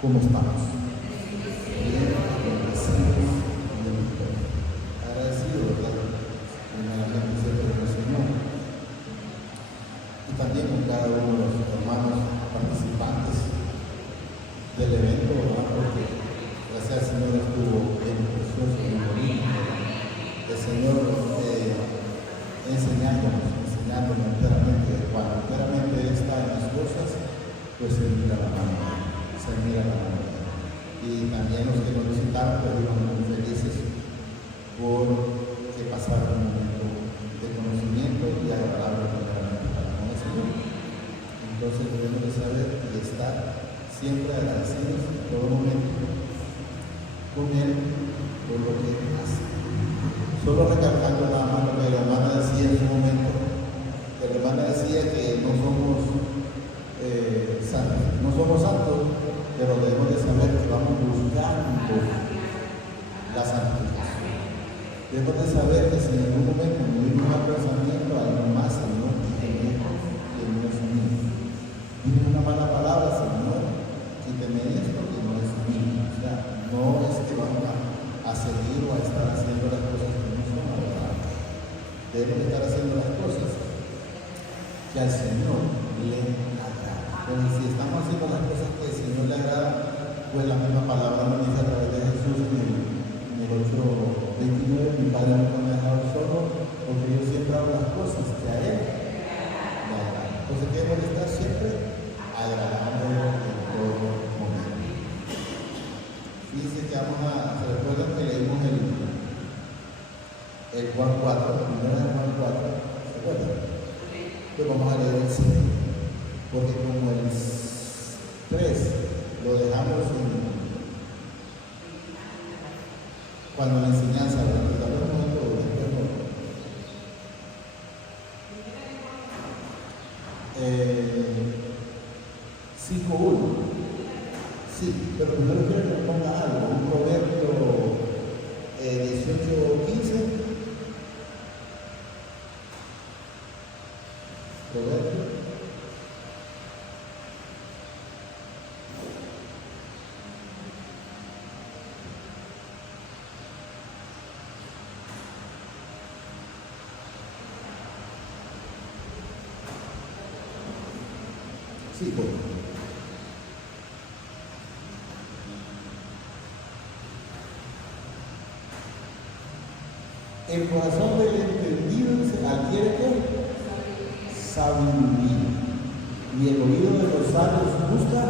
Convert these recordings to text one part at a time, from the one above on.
¿Cómo estamos? Bien, bendecidos, agradecidos, ¿verdad? Primeramente siempre con el Señor. Y también con cada uno de los hermanos participantes del evento, ¿verdad? Porque gracias al Señor estuvo bien precioso, bien bonito. El Señor enseñándonos enteramente, cuando enteramente está en las cosas, pues se mira la mano. Y también los que nos visitaron, pues fueron muy felices porque pasaron un momento de conocimiento y agradable para con el Señor. Entonces debemos de saber y estar siempre agradecidos en todo momento con Él por lo que hace. Solo recalcando nada más lo que la hermana decía en su momento. La hermana decía que no somos santos. No somos santos, pero debemos de saber que vamos buscando la santificación. Debemos de saber que si en algún momento nos viene un pensamiento, algo más, Señor, que no es mío. Viene una mala palabra, Señor, quíteme esto que no es mío. O sea, no es que vamos a seguir o a estar haciendo las cosas que no son agradables. Debemos estar haciendo las cosas que al Señor le agrada. Pero si estamos haciendo las cosas que al Señor le agrada, pues la misma palabra nos dice a través de Jesús en el 8:29, mi Padre no me ha dejado solo, porque yo siempre hago las cosas que a Él le agradan. Entonces debemos de estar siempre agradándolo en todo momento. Fíjense que se recuerdan que leímos el Juan 4, primero de Juan 4, ¿se acuerdan? Pues vamos a leer el 5, porque como el 3 lo dejamos cuando la enseñanza, ¿verdad? 5:1. Sí, pero primero quiero que me ponga algo, un Proverbio 18:15. Proverbio. Sí, bueno. El corazón del entendido adquiere ¿qué? Sabiduría. Y el oído de los sabios busca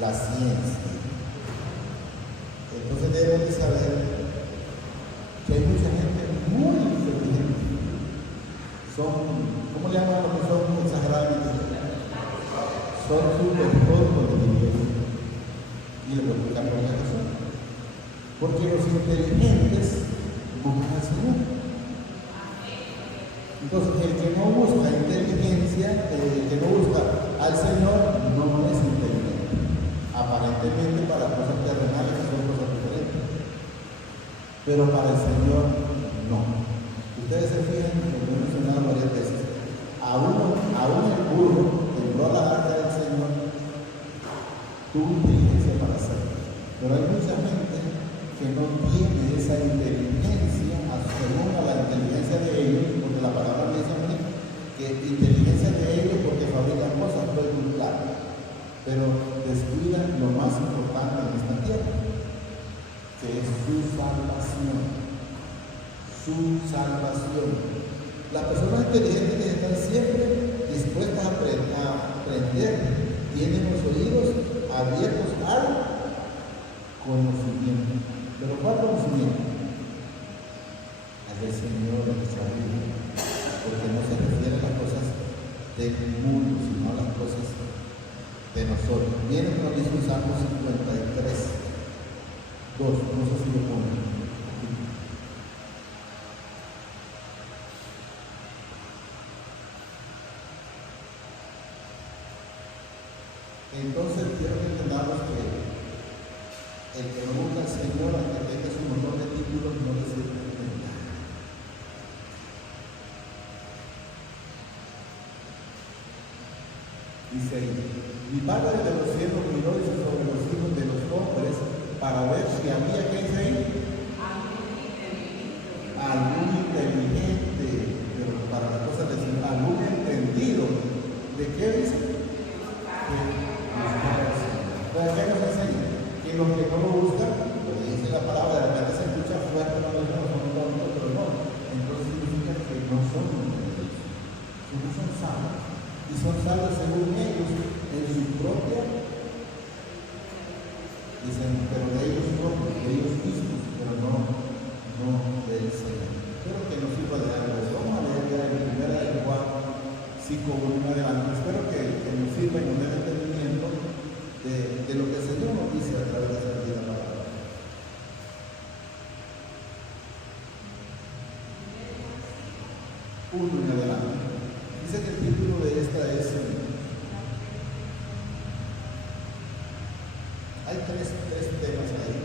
la ciencia. Entonces debemos de saber que hay mucha gente muy inteligente. ¿Cómo le llaman a los que son exageradamente? Son súper inteligentes. Y les voy a explicar por qué razón. Porque los inteligentes buscan al Señor. Entonces, el que no busca inteligencia, el que no busca al Señor, no es inteligente. Aparentemente para cosas terrenales son cosas diferentes. Pero para el Señor, no. Ustedes se fijan, como he mencionado varias veces, aún el burro que entró a la arca del Señor tuvo inteligencia para hacerlo. Pero hay mucha gente que no tiene esa inteligencia, según a la inteligencia de ellos, porque la palabra dice que inteligencia de ellos porque fabrican cosas, pues muy claro, pero descuidan lo más importante en esta tierra, que es su salvación. Su salvación. Las personas inteligentes están siempre dispuestas a aprender, tienen los oídos abiertos al conocimiento. ¿Pero cuál conocimiento? Al del Señor, de nuestra vida. Porque no se refiere a las cosas del mundo, sino a las cosas de nosotros. Miren lo que dice un Salmo 53, 2, no sé si lo ponen. Entonces quiero que entendamos que el que no busca al Señor, aunque tenga su montón de títulos, no le sirve de nada. Dice ahí, mi Padre de los cielos miró dice, sobre los hijos de los hombres para ver si había, ¿qué dice ahí? Algún inteligente, pero para las cosas del Señor, algún entendido. ¿De qué dice? ¿Pero qué nos enseña? Que los que no lo buscan, lo que dice la palabra, de repente se escucha fuerte, no lo son tontos, pero no. Entonces significa que no son entendidos, que no son sabios. Y son sabios según ellos, en su propia, dicen, pero de ellos propios, de ellos mismos, pero no del Señor. Espero que nos sirva de algo. Vamos a leer ya en primera de Juan 5:1 adelante. Espero que nos sirva y nos dé entendimiento de lo que el Señor nos dice a través de esa vida palabra. 1 en adelante. Dice que el título de esta es hay tres temas ahí.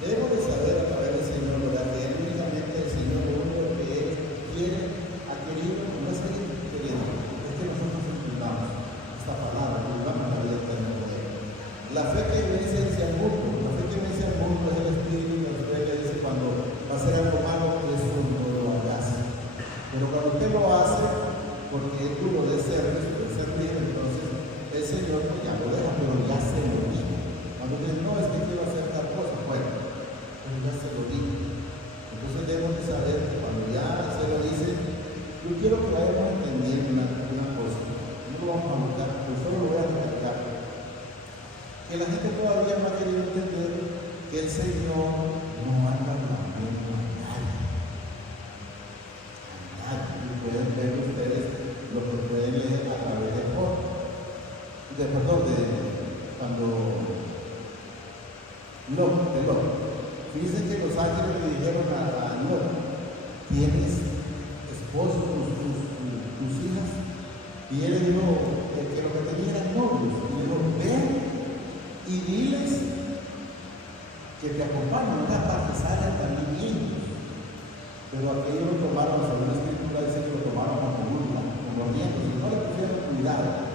Debemos de saber a través del Señor, ¿verdad? Que únicamente el Señor, lo único que Él quiere, ha querido, no es seguir queriendo, es que nosotros entendamos esta palabra, que vivamos la vida eterna de Él. La fe que vence el mundo, la fe que vence el mundo es el Espíritu, y la fe que dice cuando va a ser algo malo, eso no lo hagas. Pero cuando usted lo hace, porque Él tuvo de servir, entonces el Señor pues ya lo deja, pero ya se lo dijo. Cuando dice, no, es que quiero hacer tal cosa, bueno, pero ya se lo dijo. Entonces debemos de saber que cuando ya se lo dice, yo quiero que vayamos entendiendo una cosa. No lo vamos a buscar, pero solo lo voy a recalcar. Que la gente todavía no ha querido entender que el Señor no manda mandamiento a nadie. Pueden ver ustedes lo que pueden leer a través de cuando Lot. Dicen que los ángeles le dijeron a Lot, ¿tienes esposo con tus hijas? Y él le dijo que lo que tenía eran novios. Y le dijo, ven y diles que te acompañan, para que salgan también niños. Pero aquellos lo tomaron, según la escritura dice que lo tomaron como burla, como riendo, y no le pusieron cuidado.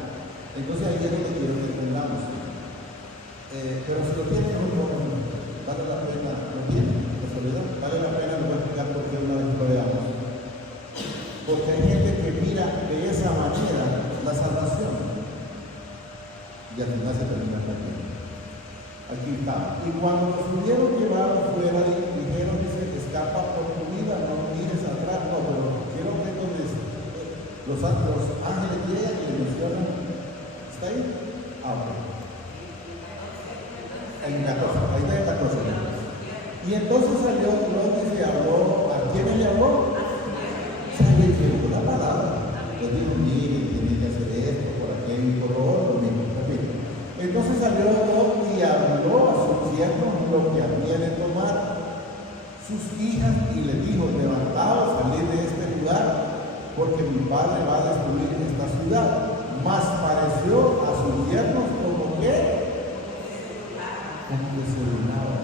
Entonces ahí es donde quiero que entendamos. Pero si lo tienen, vale la pena, lo tienen, vale la pena, lo voy a explicar por qué una vez lo veamos. Porque hay gente que mira de esa manera la salvación y al final se termina perdiendo. Aquí está. Y cuando los hubieron llevado fuera, dijeron, dice, escapa por tu vida, no mires atrás, no, pero quiero que entonces los ángeles llegan y le mencionan, ¿está ahí? Ok. En 14, ahí está en 14. Y entonces salió, no se habló, ¿a quién le habló? Se le llegó la palabra. Le dijo, mire, tiene que hacer esto, por aquello y por lo otro, entonces salió Lot y habló a sus siervos lo que había de tomar sus hijas y le dijo, levantaos, salid de este lugar, porque mi padre va a destruir esta ciudad. Mas pareció a sus siervos como que se burlaba.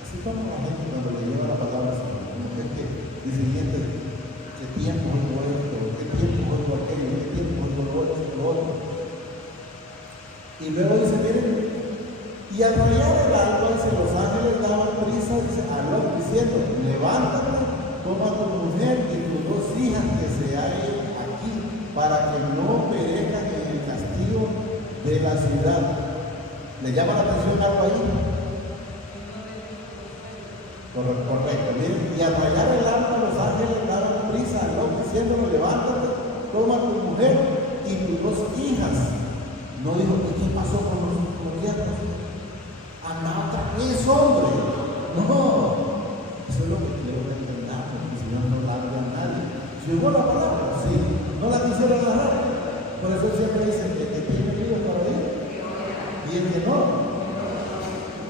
Así como la gente cuando le lleva la palabra, que dice, ¿qué tiempo es todo esto? ¿Qué tiempo es todo aquello? ¿Qué tiempo es todo otro? Y luego dice, miren, y al rayar el alba, dice, los ángeles daban prisa, dice, a Lot diciendo, levántate, toma a tu mujer y tus dos hijas que se hallen aquí, para que no perezcan en el castigo de la ciudad. ¿Le llama la atención algo ahí? Correcto, miren, y al rayar el alba, los ángeles daban prisa a Lot diciendo, levántate, toma a tu mujer y tus dos hijas. No dijo, ¿qué pasó con los yernos? Anda otra vez, hombre. No. Eso es lo que quiero que entendamos, que el Señor no la habla a nadie. Si hubo la palabra, sí. No la quisieron agarrar. Por eso siempre dicen que tiene libros para ir y el que no.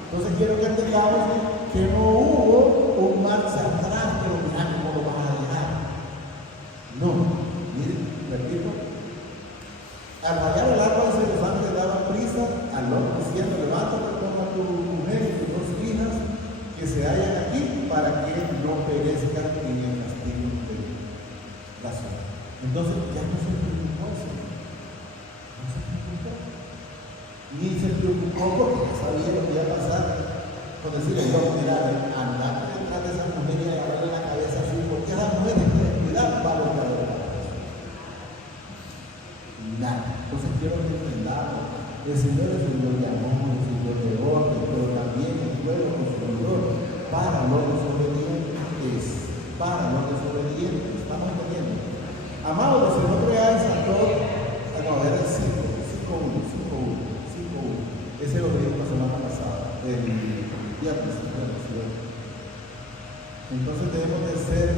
Entonces quiero que entendamos que no hubo un marcha atrás, pero mirá cómo lo vas a dejar. No. Miren, repito. Al rayar el agua, los ángeles daban prisa al Lot diciendo, levántate, toma a tu mujer y tus dos hijas que se hallan aquí para que no Entonces ya no se preocupó, Señor. No se preocupó. Ni se preocupó porque ya sabía lo que iba a pasar. Con decirle, yo, mira, andate detrás de esa mujer y agarrarle la cabeza así, porque a las mujeres tienen cuidado para los caderos. Nada. Entonces quiero que entendamos. El Señor es un Dios de amor, es un Dios de orden, pero también es un pueblo constructor para los desobedientes. Para los desobedientes. ¿Estamos entendiendo? Amados, si no creáis a todos, no, era el 5-1. Ese lo vimos la semana pasada, el viernes. Entonces debemos de ser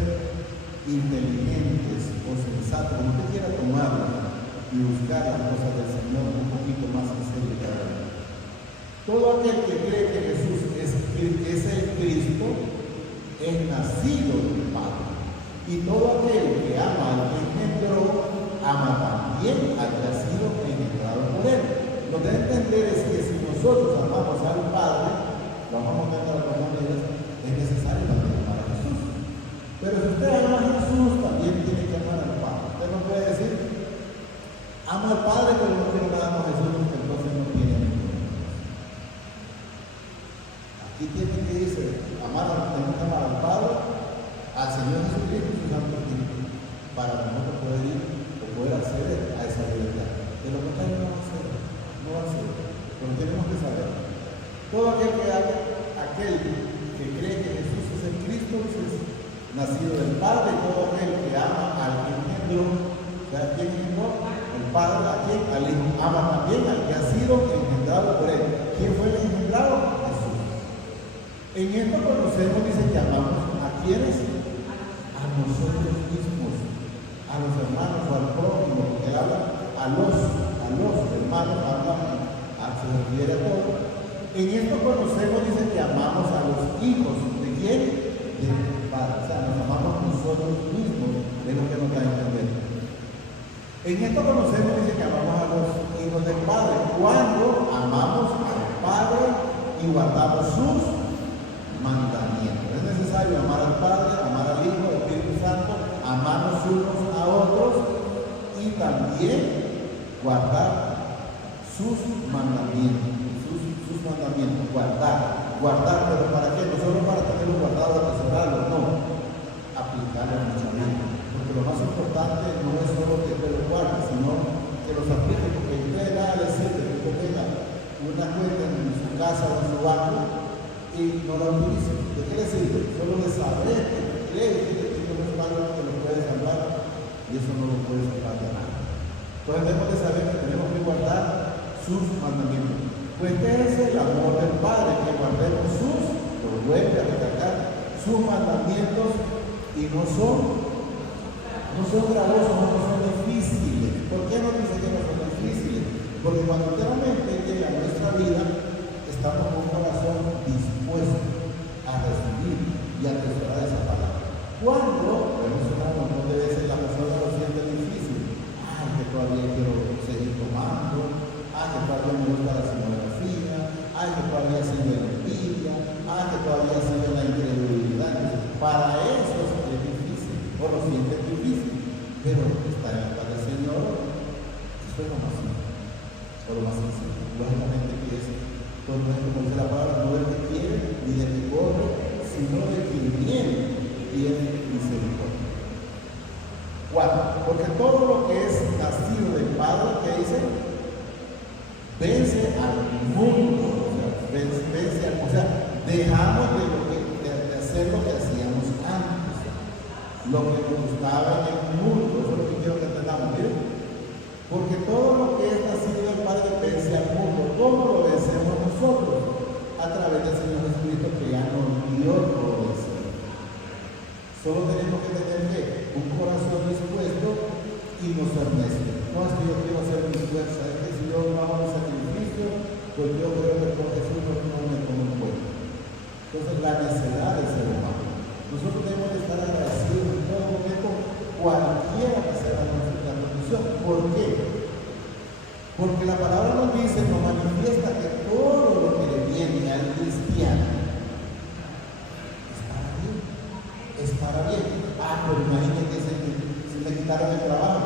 inteligentes o sensatos, como usted quiera tomarlo, y buscar las cosas del Señor un poquito más en serio cada día. Todo aquel que cree que Jesús es el Cristo es nacido del Padre. Y todo aquel que ama al que engendró, ama también al que ha sido engendrado por él. Lo que debe entender es que si nosotros amamos al Padre, lo amamos de las maneras, es necesario también amar a Jesús. Pero si usted ama a Jesús, también tiene que amar al Padre. Usted no puede decir, amo al Padre, pero no quiero nada con Jesús, porque entonces no tiene ningún. Aquí tiene que irse, tenemos que amar al Padre, al Señor Jesucristo y su Santo Espíritu, para nosotros poder ir o poder acceder a esa libertad. De lo contrario no va a ser, pero tenemos que saber. Todo aquel que cree que Jesús es el Cristo, es nacido del Padre, y todo aquel que ama al que engendró, ¿sabe quién engendró? El Padre, ¿a quién? Al Hijo. Ama también al que ha sido engendrado por él. ¿Quién fue el engendrado? Jesús. En esto conocemos, dice que amamos a quienes, a nosotros mismos, a los hermanos o al prójimo, que habla a los hermanos, habla, se refiere a todo. En esto conocemos, dice que amamos a los hijos. ¿De quién? Del Padre. O sea, nos amamos nosotros mismos, es lo que nos da a entender. En esto conocemos, dice que amamos a los hijos del Padre. Cuando amamos al Padre y guardamos sus mandamientos. Es necesario amar al Padre, amar al Hijo, al Espíritu Santo, amarnos unos a otros y también guardar sus mandamientos. Sus mandamientos, guardar, pero ¿para qué? No solo para tenerlos guardados, para cerrarlos, no. Aplicarlos en nuestra vida. Porque lo más importante no es solo que te los guardes, sino que los apliques, porque usted nada decir que usted tenga una cuenta en su casa o en su banco y no la utilice. ¿De qué le sirve? Solo de saber que cree que tiene unos valores que lo puede salvar y eso no lo puede salvar de nada. Entonces debemos de saber que tenemos que guardar sus mandamientos. Pues este es el amor del Padre, que guardemos lo vuelve a recalcar, sus mandamientos y no son gravosos, no son difíciles. ¿Por qué no dice que no son difíciles? Porque cuando realmente llega a nuestra vida, estamos con un corazón dispuesto a recibir y a atesorar esa palabra. Cuando, lo hemos sonado un montón de veces, la persona lo siente difícil. Ay, que todavía quiero seguir tomando. Ay, que todavía me gusta la pornografía. Ay, que todavía sigue la envidia. Ay, que todavía sigue la incredulidad. Para eso es difícil, o lo siente difícil. Pero estar en la paz del Señor, eso es lo más simple, o lo más sencillo. Lógicamente que es, todo esto, como dice la palabra, no del que quiere ni del que corre, sino de quien viene tiene misericordia. 4. Porque todo lo que es nacido del Padre, ¿qué dice? Vence al mundo. O sea, dejamos de hacer lo que hacíamos antes. Lo que nos gustaba en el mundo. Eso es lo que quiero que entendamos. ¿Bien? Porque todo lo que es nacido del Padre vence al mundo. ¿Cómo lo vencemos nosotros? A través del Señor Jesucristo, que ya nos dio todo eso. Solo tenemos que tener un corazón dispuesto y no ser necio. No es que yo quiero hacer mi fuerza, es que si yo no hago mi sacrificio, pues yo creo que con Jesús no me como cuenta. Entonces la necedad del ser humano. Nosotros debemos de estar agradecidos en todo momento, cualquiera que sea nuestra condición. ¿Por qué? Porque la palabra nos dice, nos manifiesta que todo lo que le viene al cristiano es para bien. Ah, pero imagínate que si me quitaron el trabajo,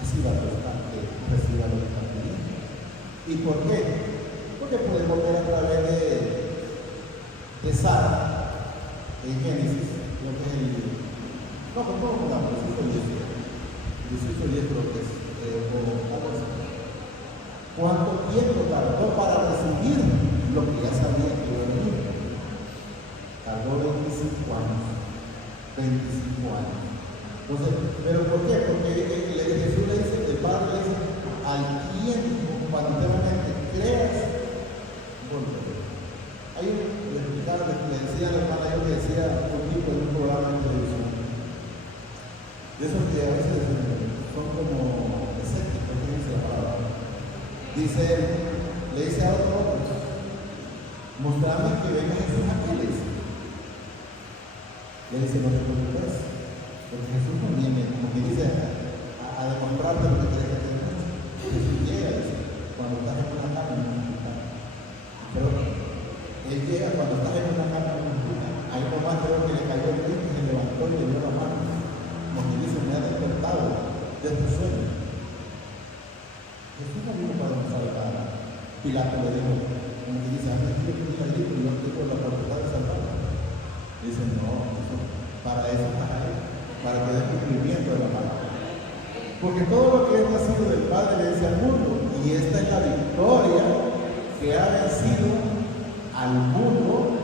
así va a costar que reciba lo que está pidiendo. ¿Y por qué? Porque podemos ver a través de Sara, en Génesis, lo que es el... No, pues no, pongamos, el 18 creo que es, o algo así. ¿Cuánto tiempo tardó para recibir lo que ya sabía que iba a venir? Tardó 25 años. 25 años. Entonces, ¿pero por qué? Porque Jesús le dice, el Padre le dice, al tiempo, cuando realmente creas, volveré. Hay un, le decía a la hermana, yo le decía un tipo en un programa de televisión, de esos que a veces son como escépticos, que dice la palabra. Dice, le dice a otro, mostrame que venga Jesús aquí, le dice. Le dice, no te preocupes, porque Jesús no viene, como que dice, a demostrarte lo que quieres que te demuestre. Jesús llega, dice, cuando estás en una cama, pero Él llega cuando estás en una cama, ahí nomás creo que le cayó el grito y se levantó y le dio la mano. Como que dice, me ha despertado de este sueño. Jesús no vino para salvar. Pilato le dijo, como que dice, a mí yo tengo un grito y yo tengo la facultad de salvar. Dice, no, para eso está ahí, para que dé cumplimiento de la palabra. Porque todo lo que es nacido del Padre le dice al mundo, y esta es la victoria que ha vencido al mundo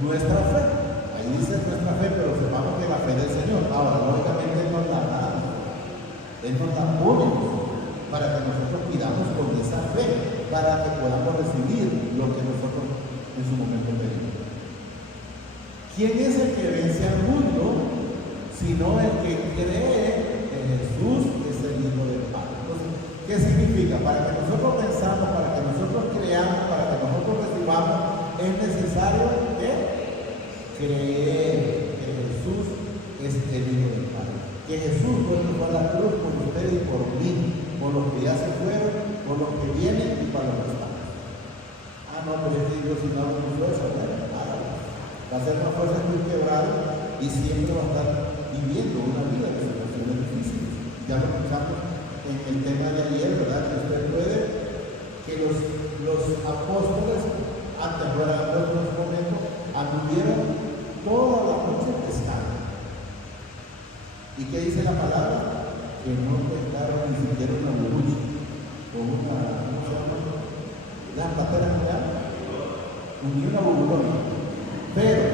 nuestra fe. Ahí dice nuestra fe, pero sepamos que la fe del Señor. Ahora, lógicamente Él nos la da, Él nos la pone para que nosotros pidamos con esa fe, para que podamos recibir lo que nosotros en su momento pedimos. ¿Quién es el que vence al mundo? Sino el que cree que Jesús es el Hijo del Padre. Entonces, ¿qué significa? Para que nosotros pensamos, para que nosotros creamos, para que nosotros recibamos, es necesario que creer que Jesús es el Hijo del Padre. Que Jesús fue a la cruz por ustedes y por mí, por los que ya se fueron, por los que vienen y para los que están. Ah, no, pero es que Dios si no hago mi fuerza, bueno, va a ser una fuerza muy quebrada y siempre va a estar viviendo una vida de situaciones difíciles. Ya lo escuchamos en el tema de ayer, ¿verdad? Que usted puede, que los apóstoles, antes de otros momentos, anduvieron toda la noche pescando. ¿Y qué dice la palabra? Que no pescaron ni siquiera una burbuja o una, ¿cómo se llama? Las pateras real, ni una burbuja. Pero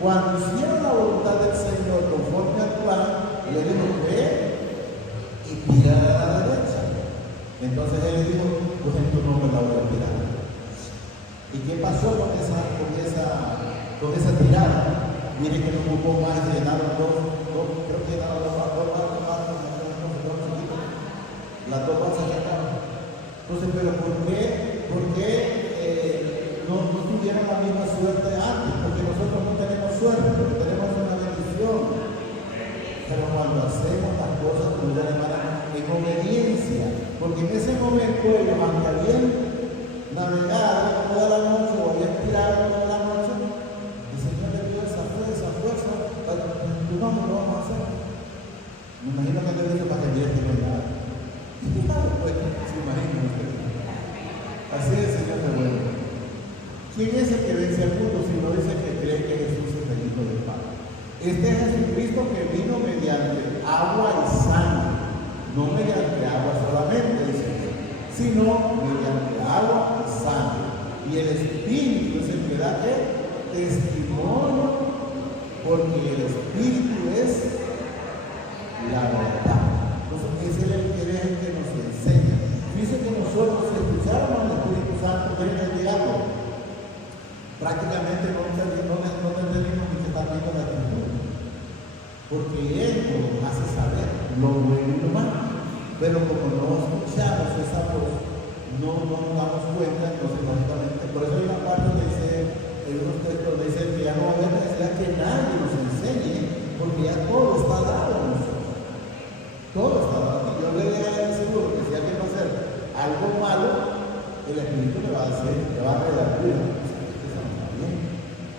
cuando hicieron la voluntad del Señor conforme al plan, le dijo, ve y tira a la derecha. Entonces él le dijo, pues en tu nombre la voy a tirar. ¿Y qué pasó con esa tirada? Miren que no ocupó más, llenaron creo que llenaron dos barcos, las dos balsas llenaron. Entonces, ¿pero por qué no tuvieron la misma suerte antes? Porque nosotros no tenemos suerte, porque tenemos una bendición. Pero cuando hacemos las cosas, como ya hermana, en obediencia, porque en ese momento ellos, aunque habían navegado toda la noche o habían tirado toda la noche, el Señor le dio esa fuerza, tú no lo vamos a hacer. Me imagino que le dijo para que Dios te lo haga. Pues, se imagina usted. Así es, Señor de bueno. ¿Quién es el que vence al mundo si no dice que cree que Jesús es el Hijo del Padre? Este es Jesucristo que vino mediante agua y sangre, no mediante agua solamente, dice, sino mediante agua y sangre. Y el Espíritu es el que da testimonio, porque el Espíritu es la verdad. Entonces, es el que nos enseña. Dice que nosotros, si escucháramos al Espíritu Santo, tiene que llegarlo. Prácticamente no entendemos ni que está viendo la actitud, porque Él nos hace saber lo bueno y lo malo, pero como no escuchamos esa voz, no nos damos cuenta. Entonces lógicamente, por eso hay una parte que dice, en unos textos dice que ya no va a haber necesidad que nadie nos enseñe, porque ya todo está dado a nosotros, todo está dado. Y yo le digo a él seguro que si alguien va a hacer algo malo, el Espíritu le va a decir, le va a redarguir.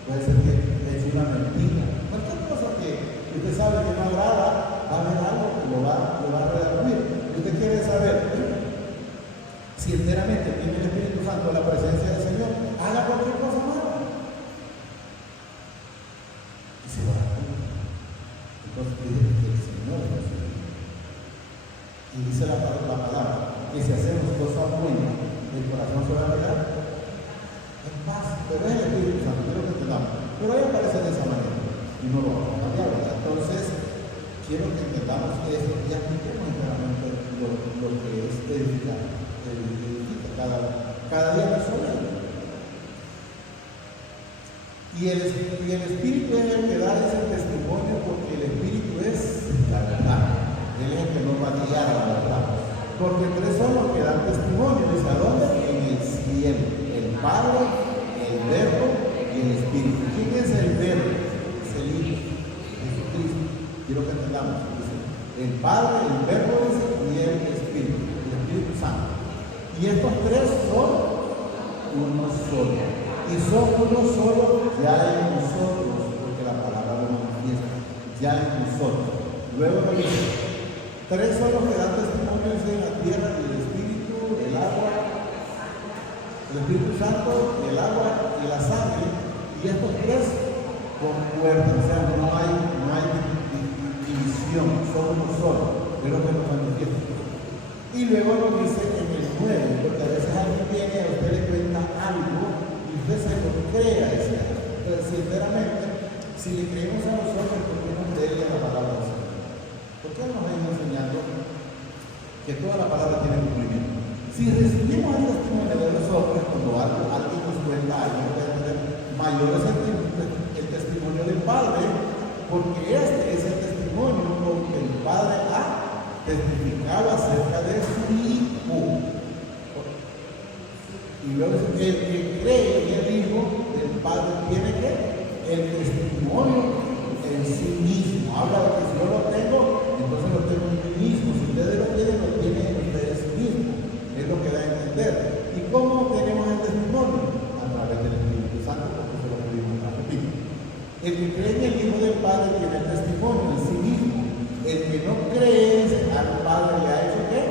Puede ser que es una mentira. Cualquier cosa que usted sabe que no agrada, va a haber algo que lo va a redarguir. ¿Usted qué Entonces dice que el Señor es nuestro Dios. Y dice la palabra que si hacemos cosas buenas, el corazón se va a negar en paz. Pero es el Espíritu Santo, quiero que entendamos. Pero ahí aparece de esa manera y no lo vamos a cambiar, ¿verdad? Entonces, quiero que entendamos esto y apliquemos enteramente lo que es edificar. Cada día más o menos. Y el Espíritu es el que da ese testimonio, porque el Espíritu es la verdad. Él es el que nos va a guiar a la verdad. Porque tres son los que dan testimonio. ¿Dice a dónde? En el cielo. El Padre, el Verbo y el Espíritu. ¿Quién es el Verbo? Es el Hijo, Jesucristo. Quiero que entendamos. Dice, el Padre, el Verbo y el Espíritu Santo. Y estos tres son uno solo. Y son uno solo ya en nosotros, porque la palabra lo manifiesta, ya en nosotros. Luego nos dice, tres son los que dan testimonio en la tierra, el Espíritu, el agua, el Espíritu Santo, el agua y la sangre. Y estos tres concuerdan, o sea, no hay división, son uno solo, es lo que nos manifiesta. Y luego nos dice en el 9, porque a veces alguien viene a usted le cuenta algo y usted se lo cree a ese algo. Entonces, sinceramente, si le creemos a nosotros, ¿por qué no creerle a la palabra del Señor? ¿Por qué nos va enseñando que toda la palabra tiene cumplimiento? Si recibimos el testimonio de los hombres, cuando alguien nos cuenta algo, puede tener mayor es el testimonio del Padre, porque este es el testimonio con que el Padre ha testificado acerca de su Hijo. Y luego el que cree en el Hijo del Padre tiene que el testimonio en sí mismo. Habla de que si yo lo tengo, entonces lo tengo en mí mismo. Si ustedes lo tienen en ustedes mismos. Es lo que da a entender. ¿Y cómo tenemos el testimonio? A través del Espíritu Santo, porque se lo pedimos a repetir. El que cree en el Hijo del Padre tiene el testimonio en sí mismo. El que no cree al Padre le ha hecho ¿qué?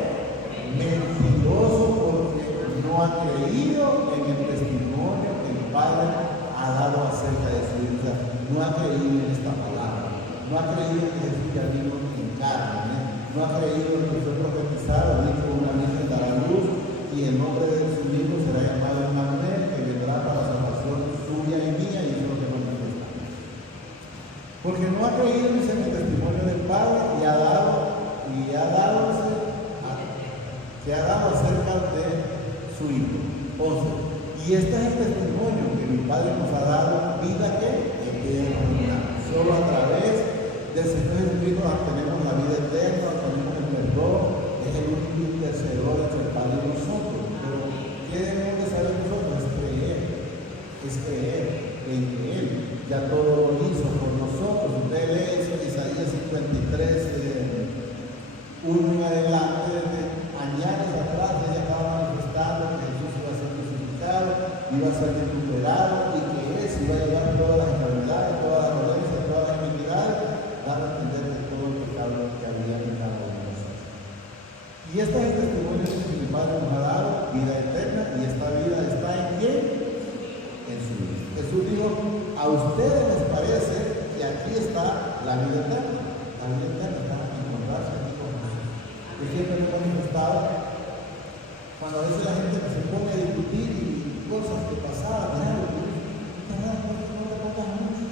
Mentiroso, porque no ha creído en el testimonio que el Padre ha dado acerca de su vida. No ha creído en esta palabra. No ha creído en Jesús ya vino en carne. No ha creído en que fue profetizado, dijo una virgen dará luz y el nombre de su hijo será llamado Emmanuel, que vendrá para la salvación suya y mía, y eso es lo que nos manifiesta. Porque no ha creído en el testimonio del Padre y se ha dado acerca de su Hijo. 11. Y este es el testimonio que mi Padre nos ha dado, vida que eterna. Solo a través de ese Jesucristo tenemos la vida eterna, tenemos el perdón, es el único intercedor entre el Padre y nosotros. Pero ¿qué debemos de saber nosotros? Es creer en Él. Ya todo lo hizo por nosotros. Usted lee Isaías 53, 1 en adelante, desde años atrás, ella estaba manifestando que Jesús iba a ser crucificado, iba a ser recuperado y que Él se iba a llevar todas las enfermedades, todas las dolencias, todas las iniquidades, dando a entender de todo el pecado que había en cada uno de nosotros. Y este es el testimonio que mi Padre nos ha dado, vida eterna, y esta vida está en quién? En su Hijo. Jesús dijo, a ustedes les parece que aquí está la vida eterna. La vida eterna está en encontrarse aquí con Jesús. Yo siempre me he manifestado cuando a veces la gente se pone a discutir y cosas que pasaban, no te pongas mucho,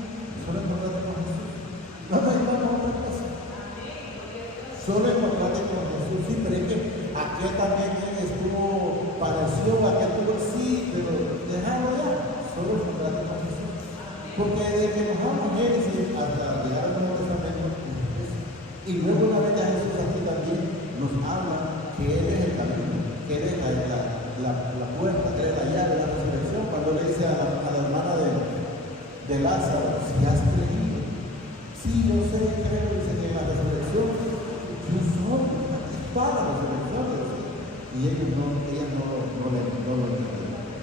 solo encontrarte con Jesús. No otra cosa. Solo encontrarte con Jesús. Sí, pero es que aquel también estuvo, pareció, aquel tuvo, sí, pero dejarlo ya. Solo encontrarte con Jesús. Porque desde que nos vamos a Génesis hasta llegar al Nuevo Testamento, y luego una vez ya Jesús aquí también nos habla que Él es el camino, que Él es la puerta, que Él es la llave de la resurrección. Cuando le dice a la hermana de Lázaro, si has creído, sí, yo sé que creo, dice que en la resurrección yo soy, aquí está la resurrección. Y ellos no lo entendieron,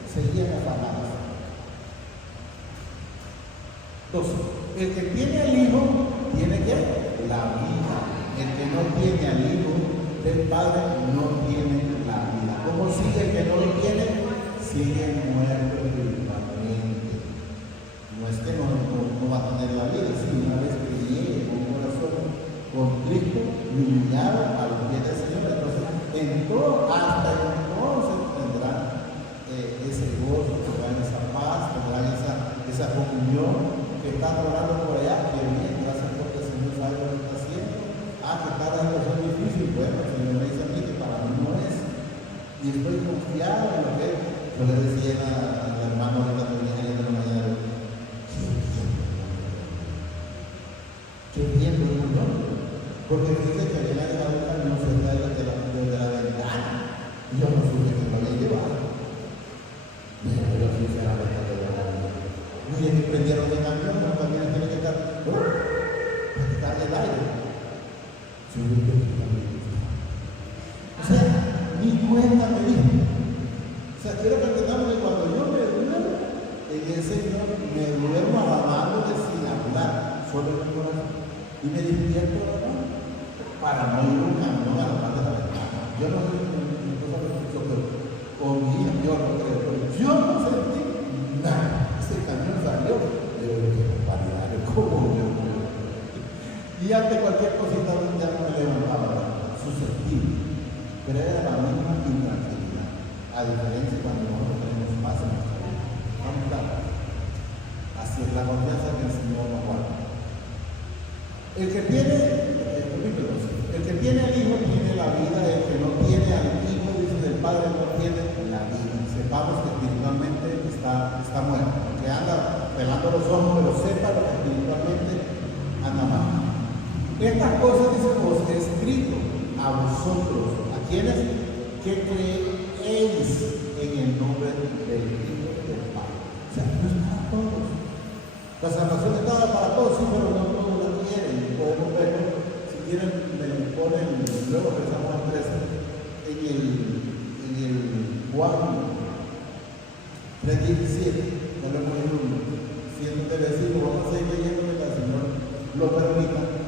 seguían afanados. 12. El que tiene al Hijo tiene que la vida. El que no tiene al Hijo del Padre no tiene la vida. ¿Cómo sigue el que no lo tiene? Sigue muerto espiritualmente. No es que no va a tener la vida, si una vez que llegue con un corazón humillaron a los pies del Señor. Entonces, hasta entonces tendrán ese gozo, tendrán esa paz, tendrán esa comunión que están orando por allá. Que bien, gracias porque el Señor sabe lo que está haciendo. Que está la situación difícil. Bueno, el Señor me dice a mí que para mí no es. Y estoy confiado en lo que yo le decía al hermano ahorita que venía ayer de la mañana. Qué bien, ¿no? Porque dice que había dejado un camión cerca de la ventana. Y yo no supe que lo había llevado. Pero sinceramente, oye, que prendieron el camión, no también tiene que estar en el aire. O sea, ni cuenta me dijo. O sea, quiero que entendamos que cuando yo me duermo, en el Señor me duermo alabándole sin hablar, solo en el corazón. Y me despierto para no ir un camión a la parte de la ventana. Yo no sé mi cosa de mucho, pero comía, yo no creo, pero yo no sentí nada. Ese camión salió, yo dije, variedad, ¿cómo yo? Y ante cualquier cosita ya no me levantaba, susceptible. Pero era la misma intranquilidad, a diferencia cuando nosotros tenemos paz en nuestra vida. Vamos a ver. Así es la confianza que el Señor nos guarda. El que tiene al Hijo tiene la vida, el que no tiene al Hijo, dice el Padre, no tiene la vida. Sepamos que espiritualmente está muerto, porque anda pelando los ojos, pero sepa que espiritualmente anda mal. Estas cosas, dice José, escrito a vosotros, ¿a quienes? Que creéis en el nombre del Hijo del Padre. O sea, no es para todos. La salvación está para todos, sí, pero no todos la quieren. Podemos verlo, si quieren, me ponen, luego empezamos a 13, en el Juan 3:17, no lo hemos ido siendo decirlo, vamos a seguir leyendo que el Señor lo permita.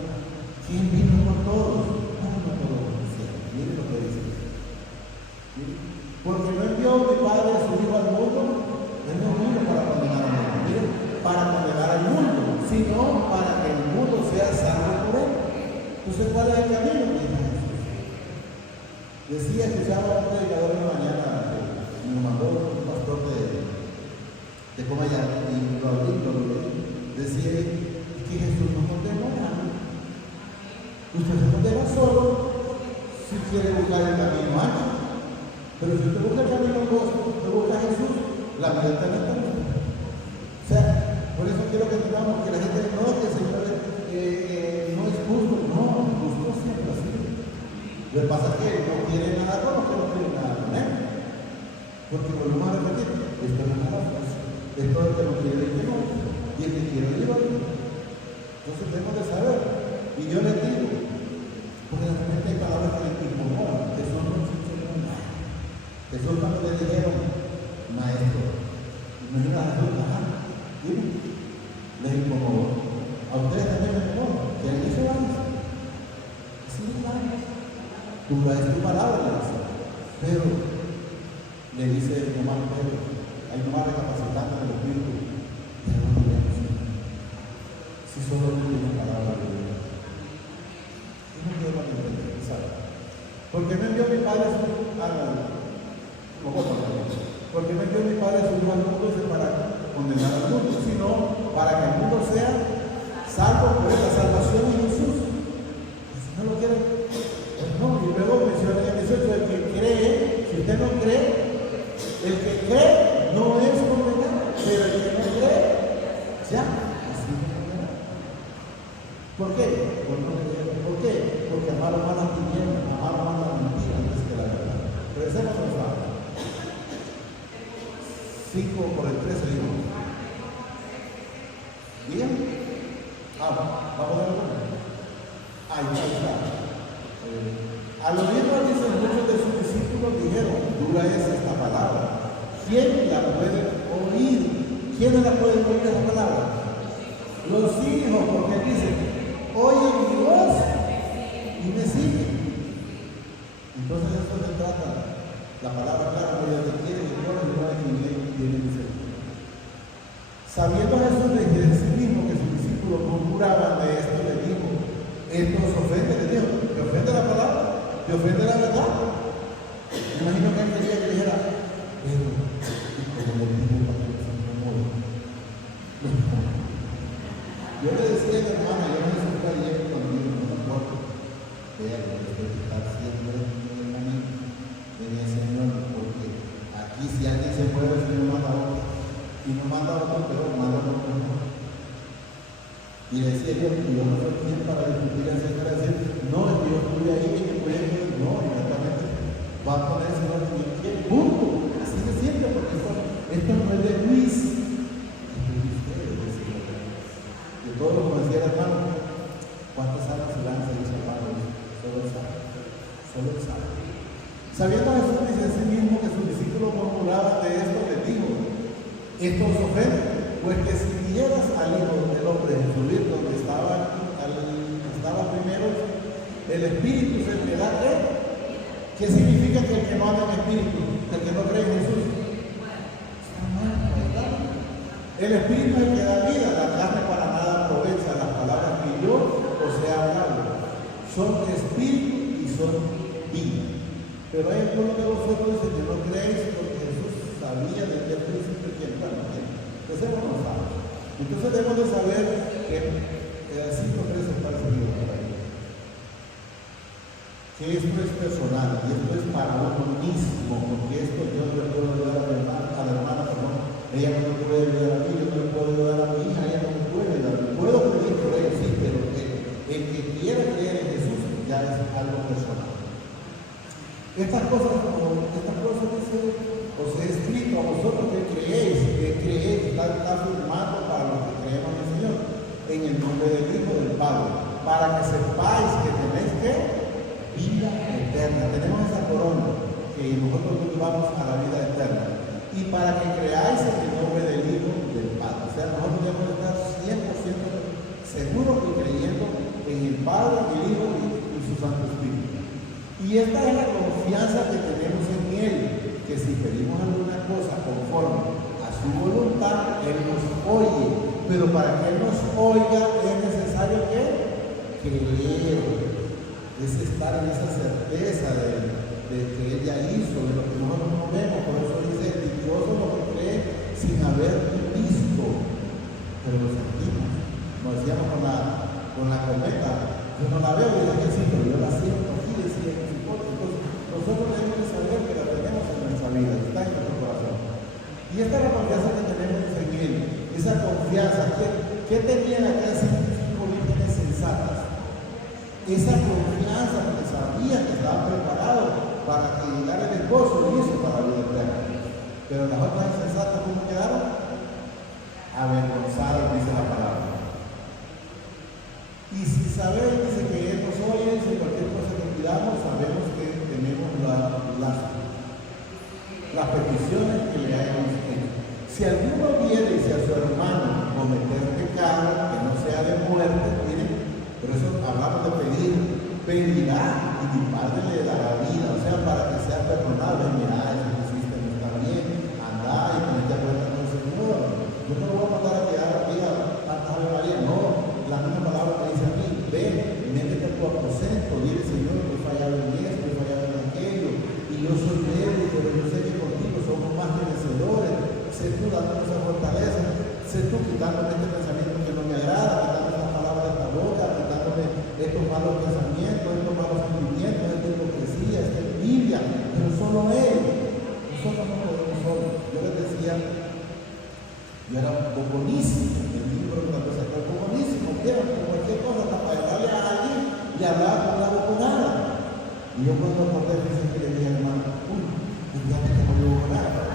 ¿Quién vino por todos? No todos. Miren lo que dice. Porque no envió mi Padre a su Hijo al mundo, Él no vino para condenar al mundo. Miren, para condenar al mundo, sino para que el mundo sea salvo por Él. Entonces, ¿cuál es el camino? Decía, escuchaba un predicador en la mañana, me mandó un pastor de cómo allá, y lo abrí, decía que Jesús no condenó a nadie. Usted se condena solo si quiere buscar el camino ancho. Pero si usted busca el camino angosto, usted busca a Jesús, la vida está en el camino. O sea, por eso quiero que entendamos que la gente no, que el Señor no es justo. No, justo siempre así. Lo que pasa es que no quiere nada con lo que no quiere nada con Él. Porque volvemos a repetir, esto no es nada fácil. Esto es el que no quiere el que no, y el que quiere el otro. Entonces tenemos que saber. Y yo les digo, porque de repente hay palabras que les incomodan, que son los hechos nada. Jesús cuando le dijeron, maestro, imagina a Jesús, dime, les incomodó. A ustedes también les incomodó, que ahí se van. Así es claro. Tú traes tu palabra, le dice. Pero le dice Tomás Pedro, hay nomás recapacitando en el espíritu. Ya no tenemos. Si solo tú tienes palabra de Dios. Porque no envió mi Padre a su porque no envió mi Padre a su Hijo al mundo para condenar al mundo, sino para que el mundo sea salvo por la salvación en Jesús. Si no lo quiere, no. Y luego menciona en el 18, el que cree, si usted no cree, el que cree no es condenado, pero el que no cree, ya, así es condenado. ¿Por qué? ¿Por qué? Porque amaron más las tinieblas, amaron más la mentira antes que la verdad. Pero ese no nos va. 5 por el 13 digo. ¿Bien? Vamos a verlo. Ahí está. Al oírlo, dicen muchos de sus discípulos, dijeron, dura es esta palabra. ¿Quién la puede oír? ¿Quién la puede oír esta palabra? Los hijos, porque dicen, oye mi voz y me sigue. Entonces eso se trata. La palabra clara, que Dios te quiere, que no es que tiene misericordia. Sabiendo Jesús de sí mismo que sus discípulos murmuraban de esto, le dijo, esto os ofende de Dios, que ofende te ofende la verdad. Me imagino que él quería que dijera, pero, como le digo, yo le decía a mi hermana, yo me siento ayer cuando yo no me acuerdo, vea lo que estoy estar siempre en el Señor, porque aquí si alguien se mueve, el Señor manda a otro, y no manda a otro, pero manda a otro mejor. Y le decía yo no soy quien para discutir acerca de decir, no, es que yo estuve ahí, que yo estoy ahí, no, inmediatamente va a poner el Señor que yo quiero, punto, así de siempre, porque esto no es de Luis, de todo lo que decía el hermano, ¿cuántas almas se lanzan y se Pablo? Solo el sabe, solo el sabe. Sabiendo Jesús dice en sí mismo que sus discípulos murmuraban de esto, les dijo, esto os ofende, pues que si vieras al Hijo del Hombre subir donde estaba primero, el Espíritu se le da ¿qué? ¿Qué significa que el que no anda en Espíritu, el que no cree en Jesús? Está mal, ¿verdad? El Espíritu es el que da vida, la carne para nada aprovecha, las palabras que yo os he hablado son espíritu y son vida. Pero hay algunos de vosotros que no creéis porque Jesús sabía desde el principio quién era. Entonces no sabe. Entonces debemos de saber que el 5:13 para seguir por ahí. Que esto es personal y esto es para uno mismo, porque esto yo no le puedo ayudar a la hermana, perdón. Ella no me puede ayudar a mí, yo no le puedo ayudar a mi hija, ella no me puede ayudar. Puedo pedir por ella, sí, pero el que quiera creer en Jesús ya es algo personal. Estas cosas dice, os he escrito a vosotros que creéis, está firmado para los que creemos en el Señor, en el nombre del Hijo del Padre, para que sepáis que tenéis que vida eterna. Tenemos esa corona que nosotros vamos a la vida eterna. Y para que creáis en el nombre del Hijo del Padre. O sea, nosotros debemos estar 100% seguros y creyendo en el Padre, el Hijo y su Santo Espíritu. Y esta es la confianza que tenemos en Él, que si pedimos alguna cosa conforme a su voluntad, Él nos oye. Pero para que Él nos oiga es necesario que creer. Es estar en esa certeza de que Él ya hizo, de lo que nosotros no vemos. Por eso dice, dichoso lo que cree sin haber visto, pero lo sentimos. Nos decíamos con la cometa, yo no la veo y la que sí, pero yo la siento aquí, decía que importa. Entonces, nosotros debemos de saber que la tenemos en nuestra vida, está en nuestro corazón. Y esta es la confianza que tenemos en Él, esa confianza. ¿Qué tenían aquellas 5 vírgenes sensatas? Esa confianza, porque sabían que estaban preparados para que llegara el esposo y eso para la vida eterna. Pero las otras insensatas, ¿cómo quedaron? Avergonzadas, dice la palabra. Y si sabéis, dice que Él nos oye, si cualquier cosa que pidamos, sabemos que tenemos las peticiones que le hayamos hecho. Si alguno viene y si a su hermano cometer pecado que no sea de muerte, miren, por eso hablamos de pedir, pedirá y mi Padre le dará vida, o sea, para que sea perdonable. Mira, eso que hiciste no está bien, anda y ponete a cuenta con el Señor. Yo no lo voy a mandar a que diga tanta Ave María, no, la misma palabra que dice a mí, ven, métete a tu aposento, dile Señor, que he fallado en esto, he fallado en aquello, y yo soy débil, pero yo sé que contigo somos más que vencedores. Sé tú dándome esa fortaleza, sé tú quitándome este pensamiento que no me agrada, quitándome estas palabras de esta boca, quitándome estos malos pensamientos, estos malos sentimientos, esta hipocresía, esta envidia, pero solo Él. Nosotros no podemos solos. Yo les decía, yo era boconísimo, el libro de la cosa, pero boconísimo, quiero cualquier cosa, hasta para hablarle a alguien y hablar con la boconada. Y yo cuando acordé, que le dije, hermano, fíjate que no digo nada.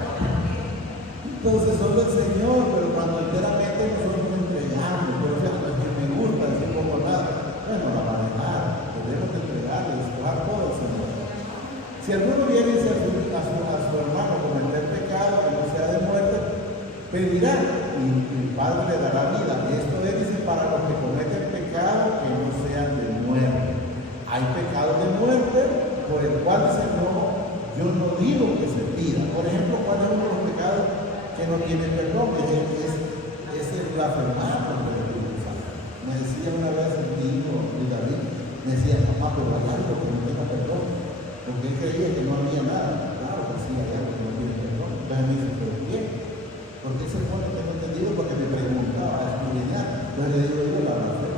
Entonces solo el Señor, pero cuando enteramente nosotros nos entregamos, pero o sea, no es que me gusta decir poco nada, bueno, la manejar, tenemos que entregarle, despejar todo al Señor. Si alguno viene y se a su hermano cometer pecado que no sea de muerte, pedirá y el Padre le dará vida. Esto le dice para los que cometen pecado que no sean de muerte. Hay pecado de muerte por el cual dice no, yo no digo que se pida. Por ejemplo, ¿cuál es uno de los pecados que no tiene perdón? Es el blasfemar contra el Espíritu Santo. Me decía una vez el hijo de David, me decía, papá, pero hay algo que no tenga perdón. porque él creía que no había nada. Claro que sí, hay algo que no tiene perdón. Entonces me dice, pero bien, ¿por qué se pone que no he entendido? Porque me preguntaba a escudriñar. Entonces le digo, yo la verdad,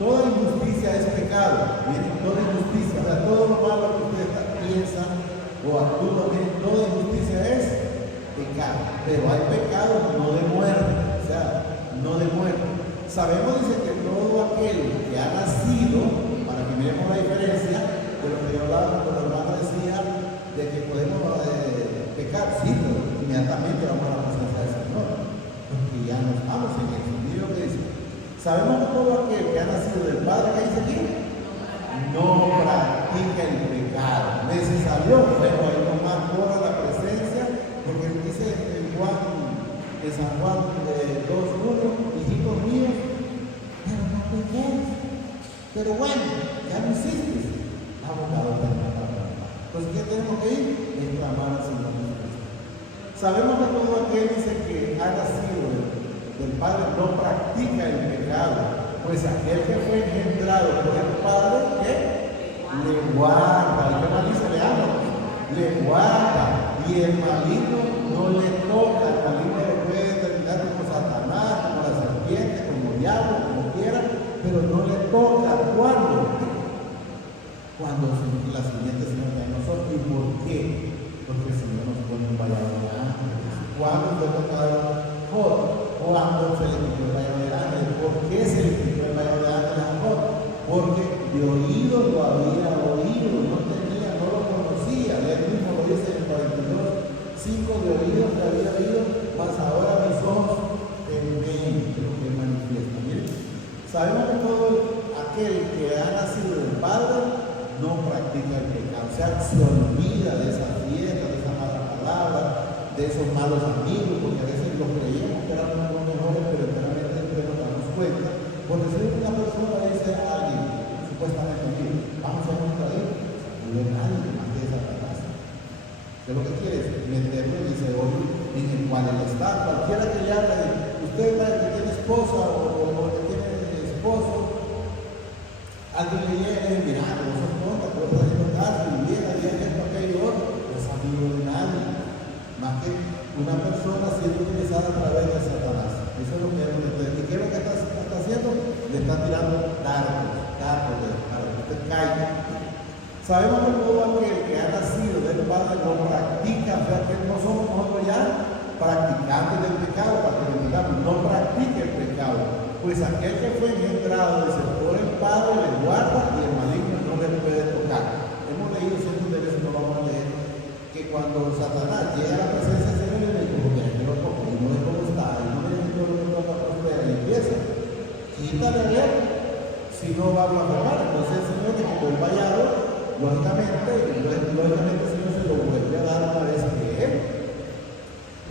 toda injusticia es pecado. Miren, toda injusticia, o sea, todo lo malo que ustedes piensan o actúan, miren, toda injusticia es pecado. Pero hay pecados no de muerte, o sea, no de muerte. Sabemos, dice, que todo aquel que ha nacido, para que miremos la diferencia de lo que yo hablaba cuando la hermana decía, de que podemos pecar, sí, pero inmediatamente vamos a la presencia del Señor, porque ya no estamos en eso. Miren lo que dice. Sabemos que todo aquel que ha nacido del Padre, ¿qué dice aquí? No practica el pecado. Se salió, pero ahí nomás corre la presencia, porque dice en San Juan 2:1, hijitos míos, pero no pequéis. Pero bueno, ya no hiciste. Abogado de la palabra. Pues ¿qué tenemos que ir? Es clamar al Señor Jesucristo. Sabemos que todo aquel dice que ha nacido del Padre no practica el pecado, pues aquel que fue engendrado por el Padre, ¿qué? Le guarda. ¿Y qué más dice? Le ama. Le guarda. Y el maligno no le toca. El maligno lo puede terminar como Satanás, como la serpiente, como el diablo, como quiera, pero no le toca. ¿Cuándo? Cuando la siguiente Señor está en nosotros. ¿Y por qué? Porque el Señor nos pone un vallado de ángeles. ¿Cuándo fue tocado? Cuando se le quitó el vallado de ángeles. ¿Por qué se le quitó el vallado de ángeles a Jacob? Porque de oído lo había oído, no tenía, no lo conocía. Él mismo lo dice en 42:5, de oído que había oído, mas ahora mis ojos ven lo que manifiesta. Miren, sabemos que todo aquel que ha nacido del Padre no practica el pecado, o sea, se olvida de esa fiesta, de esa mala palabra, de esos malos amigos, porque a veces los creíamos que éramos los mejores, pero realmente después nos damos cuenta. Porque si una persona dice a alguien, supuestamente amigo, vamos a contraer, no hay nadie más que Satanás. ¿Qué es lo que quiere? Meterlo en ese hoyo en el cual él está. Cualquiera que le hable, usted que tiene esposa o que tiene esposo, alguien le llega y mira, no sos tonta, tú estás haciendo caso, y viene, esto, aquello, otro, no es amigo de nadie. Más que una persona siendo utilizada a través de Satanás. Eso es lo que debemos entender. ¿Y qué es lo que está haciendo? Le está tirando dardos para que usted caiga. Sabemos que todo aquel que ha nacido del Padre lo practica, o sea que no somos nosotros ya practicantes del pecado, para que lo digamos, no practica el pecado. Pues aquel que fue engendrado dice, por el Padre le guarda y el maligno no le puede tocar. Hemos leído cientos de veces, no vamos a leer, que cuando Satanás llega a la presencia del Señor y le dice, mira, que lo toque, y no ve cómo está, y no ve todo lo que va a prosperar, y empieza, quítale a ver si no va a blasfemar. Entonces el Señor le quitó el vallado, lógicamente el Señor se lo vuelve a dar una vez que él,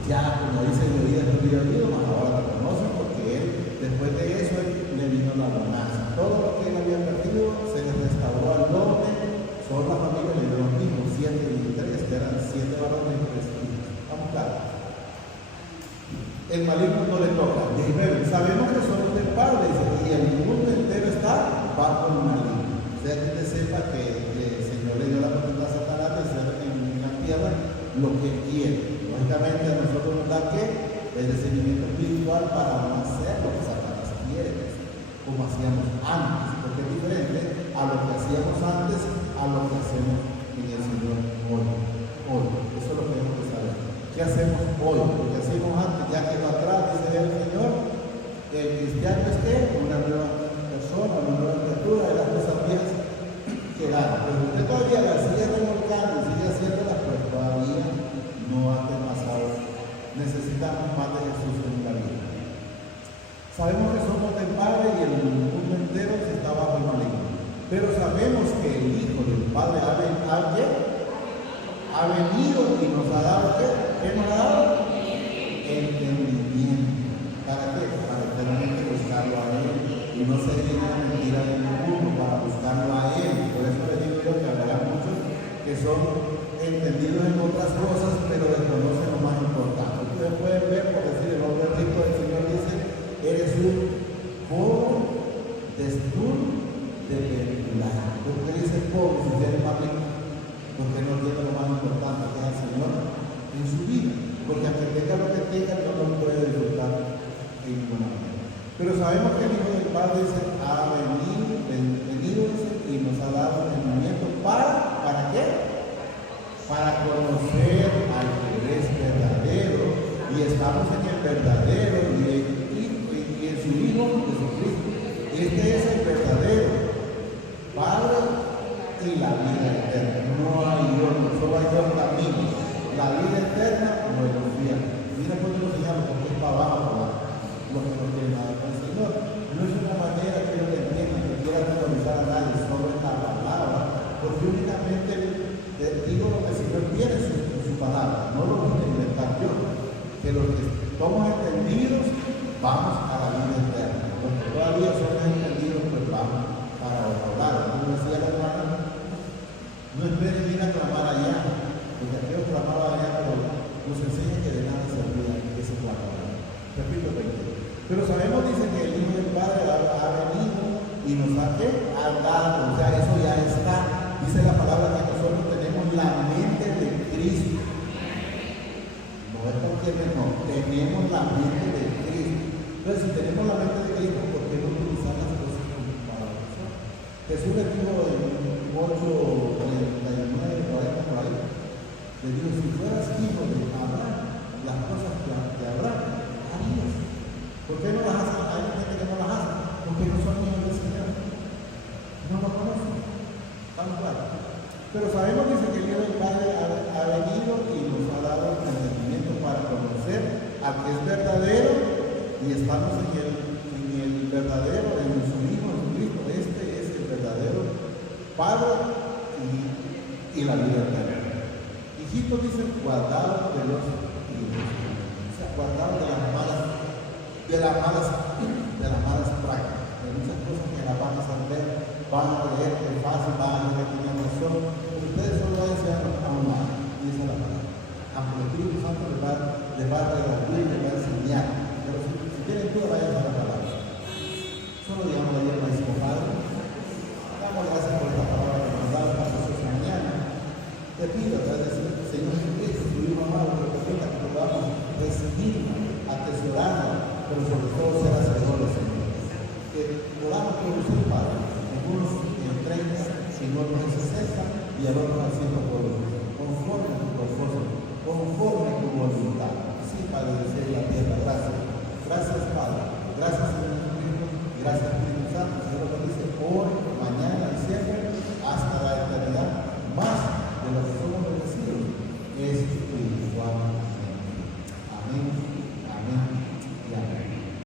ya como dice el oído, no había oído, mas ahora lo conoce, porque él, después de eso, le vino la bonanza. Todo lo que él había perdido se le restauró al doble. Son la familia de los mismos, 7 y 3, que eran 7 varones y 3 hijos. Vamos claro. El maligno no le toca. Sabemos que somos del Padre, y el mundo entero está bajo el maligno. O sea, que usted sepa que el Señor le dio la potestad a Satanás de hacer en la tierra lo que quiere. Lógicamente a nosotros nos da que el discernimiento espiritual para no hacer lo que Satanás quiere, como hacíamos antes, porque es diferente a lo que hacíamos antes a lo que hacemos en el Señor hoy. Eso es lo que tenemos que saber. ¿Qué hacemos hoy? Lo que hacíamos antes ya quedó atrás, dice el Señor. El cristiano es que una nueva persona, una nueva criatura, de las cosas viejas quedaron. Pero usted todavía la sigue remolcando, sigue haciéndolas, pero todavía no ha pasado. Necesitamos más de Jesús en la vida. Sabemos que somos del Padre y el mundo entero se está bajo el maligno. Pero sabemos que el Hijo del Padre ha venido y nos ha dado ¿qué? ¿Qué nos ha dado? Entendimiento. ¿Para qué? Para realmente buscarlo a Él y no seguir la mentira del mundo, para buscarlo a Él. Por eso les digo yo que habrá muchos que son entendidos en otras cosas, pero desconocen lo más importante. Ustedes pueden ver, por decir, el hombre rico del Señor dice, eres un pobre, desnudo sabemos que el Hijo del Padre dice, ha venido y nos ha dado entendimiento ¿para qué? Para conocer al que es verdadero, y estamos en el verdadero y en su Hijo Jesucristo. Este es el verdadero Padre y la vida eterna. No hay otro, solo hay dos caminos. La vida eterna o el infierno. Mira cuando nos fijamos porque es para abajo, lo que no tiene nada con el Señor. No es una manera que yo entienda, que quiera valorizar a nadie, solo es la palabra, porque únicamente digo lo que el Señor quiere en su palabra, no lo voy a inventar yo. Que los que somos entendidos, vamos a la vida eterna. Los que todavía somos entendidos, pues vamos para otro lado. Como decía la hermana, no esperes ir a clamar allá, porque aquellos clamaban allá, pero nos enseña que de nada se olvida ese clamar. Repito, pero sabemos, dice que el Hijo del Padre ha venido y nos ha dado, o sea, eso ya está. Dice la palabra que nosotros tenemos la mente de Cristo. No es porque no, tenemos la mente de Cristo. Entonces, si tenemos la mente de Cristo, ¿por qué no utilizar las cosas para nosotros? Jesús le dijo en 8:39, 40 por ahí, le dijo, si fueras hijo de Abraham, las cosas que Abraham harías. ¿Por qué no las hacen? Hay gente que no las hace, porque no son hijos del Señor. No lo conocen. Tan claro. Pero sabemos que el Hijo del Padre ha venido y nos ha dado el entendimiento para conocer al que es verdadero, y estamos en el verdadero, en su Hijo Jesucristo. Este es el verdadero Padre y la vida eterna. Hijitos, dice, guardado de los hijos, o sea, guardado de las malas prácticas, de muchas cosas que las van a saber, van a leer que es fácil, van a leer que tienen razón. Ustedes solo vayan a un lado, dice la palabra. Aunque el Espíritu Santo les va a redarguir, les va a enseñar. Pero si tienen duda, vayan a la palabra. Solo digamos ayer, maestro Padre, damos gracias por esta palabra que nos da para nosotros mañana. Te pido, a través del Señor Jesucristo, tu Hijo amado, que permita que podamos recibirla, atesorarla, pero sobre todo ser hacedores, Señor. Que podamos producir, Padre, algunos en 30, en otros en 60 y a otros